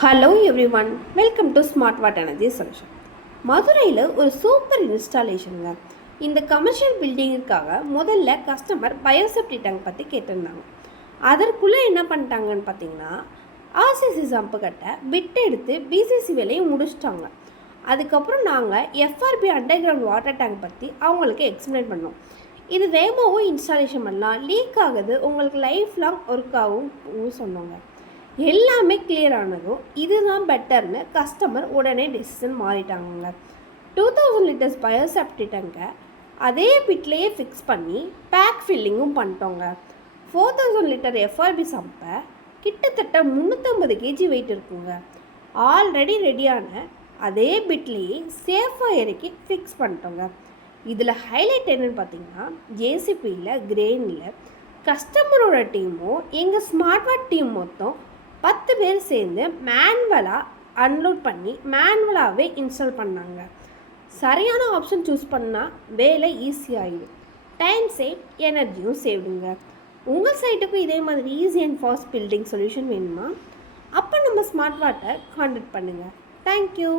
Hello every one, welcome to smart what energy solution. மதுரையில் ஒரு super இன்ஸ்டாலேஷனுங்க. இந்த commercial பில்டிங்குக்காக முதல்ல கஸ்டமர் பயோசெப்டி டேங்க் பற்றி கேட்டிருந்தாங்க. அதற்குள்ளே என்ன பண்ணிட்டாங்கன்னு பார்த்தீங்கன்னா, ஆர்சிசி சம்பு கட்ட பிட் எடுத்து பிசிசி வேலையும் முடிச்சிட்டாங்க. அதுக்கப்புறம் நாங்கள் FRP under ground water tank பற்றி அவங்களுக்கு எக்ஸ்பிளைன் பண்ணோம். இது வேகமாகவும் இன்ஸ்டாலேஷன் பண்ணலாம், லீக் ஆகுது, உங்களுக்கு லைஃப் லாங் ஒர்க் ஆகும் சொன்னாங்க. எல்லாமே கிளியர் ஆனதும் இதுதான் பெட்டர்னு கஸ்டமர் உடனே டெசிஷன் மாறிட்டாங்க. 2000 லிட்டர்ஸ் பயோசெப்டி டேங்கை அதே பிட்லேயே ஃபிக்ஸ் பண்ணி பேக் ஃபில்லிங்கும் பண்ணிட்டோங்க. 4000 லிட்டர் எஃப்ஆர்பி சம்பை கிட்டத்தட்ட 350 கேஜி வெயிட் இருக்குங்க. ஆல்ரெடி ரெடியான அதே பிட்லேயே சேஃபாக இறக்கி ஃபிக்ஸ் பண்ணிட்டோங்க. இதில் ஹைலைட் என்னென்னு பார்த்தீங்கன்னா, ஜேசிபியில் கிரெயினில் கஸ்டமரோட டீமும் எங்கள் ஸ்மார்ட் வாட் டீம் மொத்தம் 10 பேர் சேர்ந்து மேனுவலாக அன்லோட் பண்ணி மேனுவலாகவே இன்ஸ்டால் பண்ணாங்க. சரியான ஆப்ஷன் சூஸ் பண்ணால் வேலை ஈஸியாகிடும், டைம் சேவ், எனர்ஜியும் சேவிடுங்க. உங்கள் சைட்டுக்கும் இதே மாதிரி easy and fast building solution வேணுமா? அப்போ நம்ம ஸ்மார்ட் வாட்டை கான்டாக்ட் பண்ணுங்கள். தேங்க்யூ.